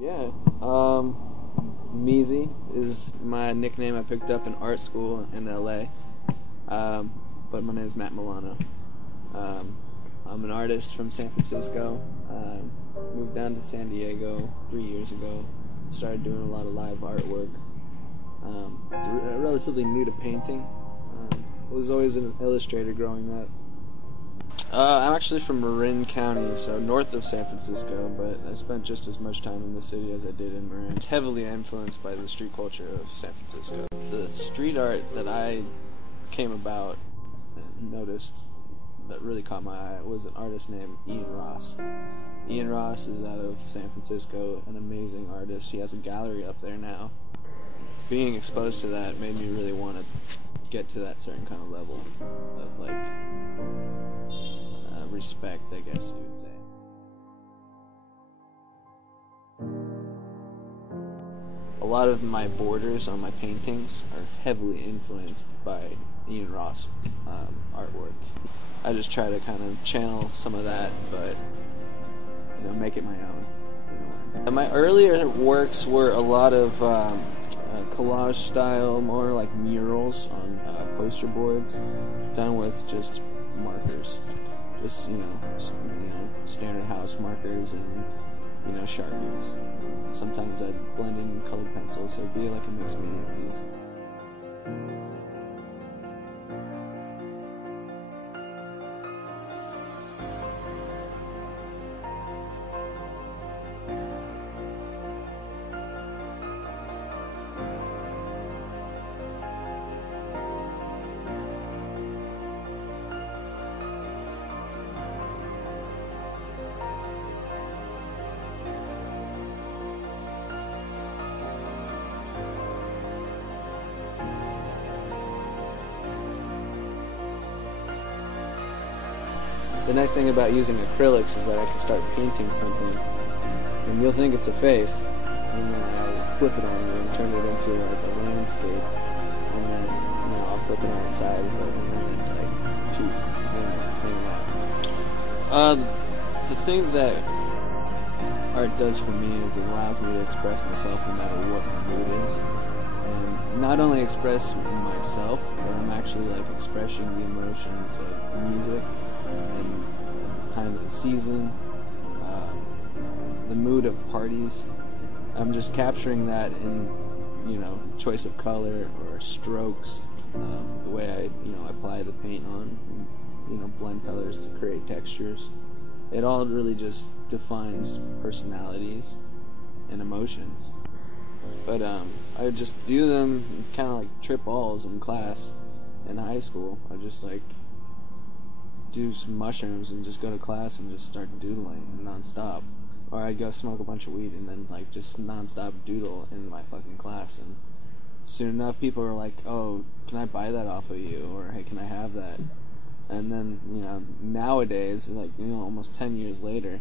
Yeah, Meezy is my nickname I picked up in art school in LA, but my name is Matt Milano. I'm an artist from San Francisco. Moved down to San Diego 3 years ago. Started doing a lot of live artwork. Relatively new to painting. Was always an illustrator growing up. I'm actually from Marin County, so north of San Francisco, but I spent just as much time in the city as I did in Marin. It's heavily influenced by the street culture of San Francisco. The street art that I came about and noticed that really caught my eye was an artist named Ian Ross. Ian Ross is out of San Francisco, an amazing artist. He has a gallery up there now. Being exposed to that made me really want to get to that certain kind of level of like respect, I guess you would say. A lot of my borders on my paintings are heavily influenced by Ian Ross artwork. I just try to kind of channel some of that, but make it my own. My earlier works were a lot of collage style, more like murals on poster boards, done with just markers. Just standard house markers and Sharpies. Sometimes I'd blend in colored pencils, so it'd be like a mixed media piece. The nice thing about using acrylics is that I can start painting something, and you'll think it's a face, and then I'll flip it on you and turn it into like a landscape, and then I'll flip it on its side, and then it's like two hanging out. The thing that art does for me is it allows me to express myself no matter what my mood is, and not only express myself, but I'm actually like expressing the emotions of music and time of the season, the mood of parties. I'm just capturing that in choice of color or strokes, the way I apply the paint on, blend colors to create textures. It all really just defines personalities and emotions. But I would just do them kind of like trip balls in class in high school. I just like do some mushrooms and just go to class and just start doodling nonstop. Or I'd go smoke a bunch of weed and then like just nonstop doodle in my fucking class, and soon enough people are like, oh, can I buy that off of you? Or hey, can I have that? And then, nowadays, like, almost 10 years later,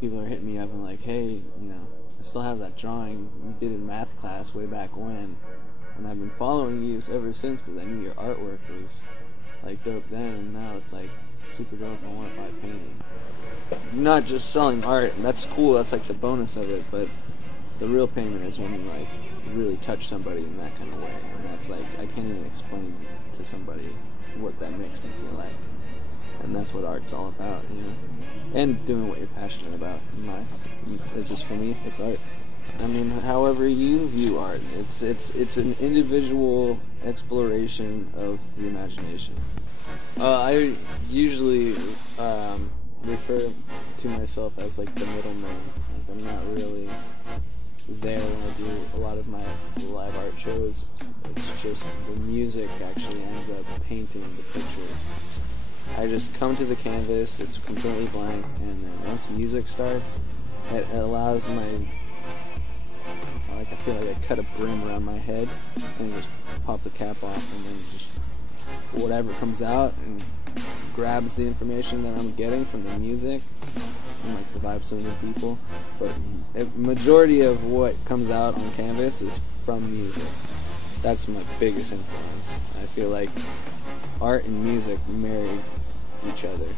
people are hitting me up and like, hey, I still have that drawing you did in math class way back when, and I've been following you ever since because I knew your artwork was like dope then, and now it's like super dope. I want to buy painting. You're not just selling art, and that's cool. That's like the bonus of it. But the real payment is when you like really touch somebody in that kind of way, and that's like I can't even explain to somebody what that makes me feel like. And that's what art's all about, and doing what you're passionate about. It's just, for me, it's art. I mean, however you view art, it's an individual exploration of the imagination. I usually refer to myself as like the middleman. Like, I'm not really there when I do a lot of my live art shows. It's just the music actually ends up painting the pictures. I just come to the canvas, it's completely blank, and then once music starts, it allows my, I feel like I cut a brim around my head and just pop the cap off, and then just whatever comes out and grabs the information that I'm getting from the music and like the vibes of the people. But a majority of what comes out on canvas is from music. That's my biggest influence. I feel like art and music married each other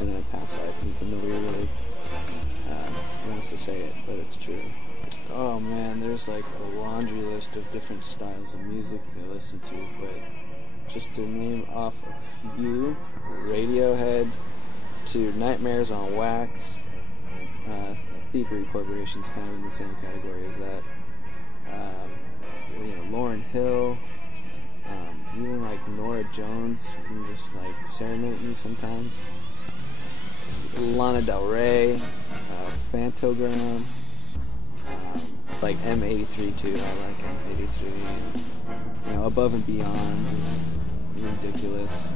in a past life and familiarly wants to say it, but it's true. Oh man, there's like a laundry list of different styles of music I listen to, but just to name off a few, Radiohead to Nightmares on Wax, Thievery Corporation's kind of in the same category as that. Lauryn Hill, even like Nora Jones can just like serenade me sometimes. Lana Del Rey, Phantogram, like M83 too. I like M83. And, Above and Beyond is ridiculous.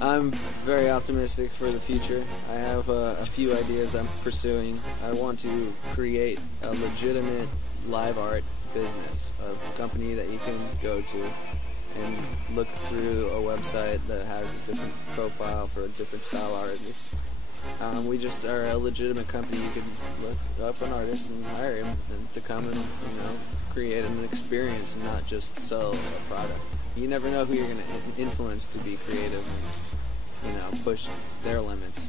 I'm very optimistic for the future. I have a few ideas I'm pursuing. I want to create a legitimate live art business, a company that you can go to and look through a website that has a different profile for a different style artist. We just are a legitimate company. You can look up an artist and hire him to come and create an experience and not just sell a product. You never know who you're going to influence to be creative and push their limits.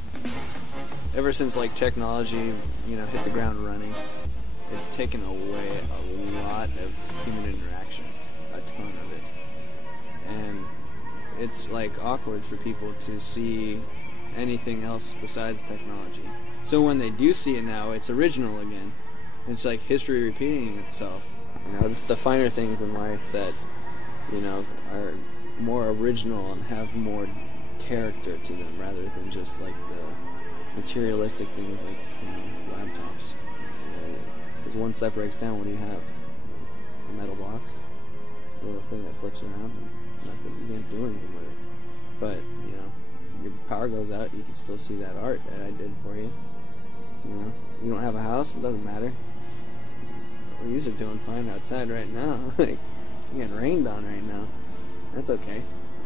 Ever since like technology hit the ground running, it's taken away a lot of human interaction, a ton of it, and it's like awkward for people to see anything else besides technology. So when they do see it now, it's original again. It's like history repeating itself. It's the finer things in life that are more original and have more character to them, rather than just like the materialistic things like laptops. Because once that breaks down, what do you have? A metal box, a little thing that flips around, and nothing. You can't do anything with it. But your power goes out, you can still see that art that I did for you. You don't have a house, it doesn't matter. These are doing fine outside right now. Like, you're getting rained on right now. That's okay.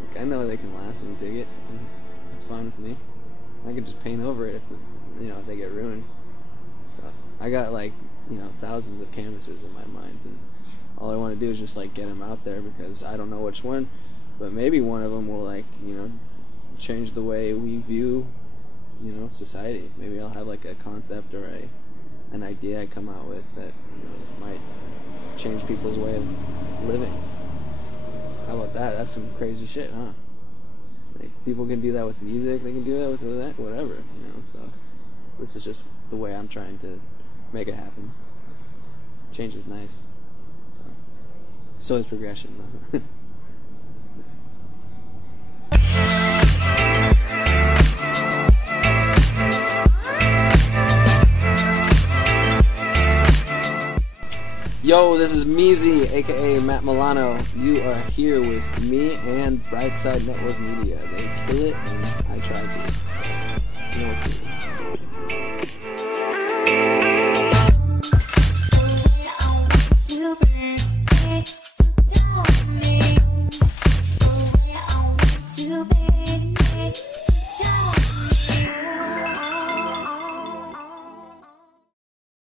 Like, I know they can last and dig it. That's fine with me. I could just paint over it if they get ruined. So I got thousands of canvases in my mind, and all I want to do is just get them out there, because I don't know which one, but maybe one of them will change the way we view society. Maybe I'll have a concept or an idea I come out with that might change people's way of living. How about that? That's some crazy shit, huh? People can do that with music, they can do that with whatever, so this is just the way I'm trying to make it happen. Change is nice. So is progression, though. Yo, this is Meezy, aka Matt Milano. You are here with me and Brightside Network Media. They kill it, and I try to.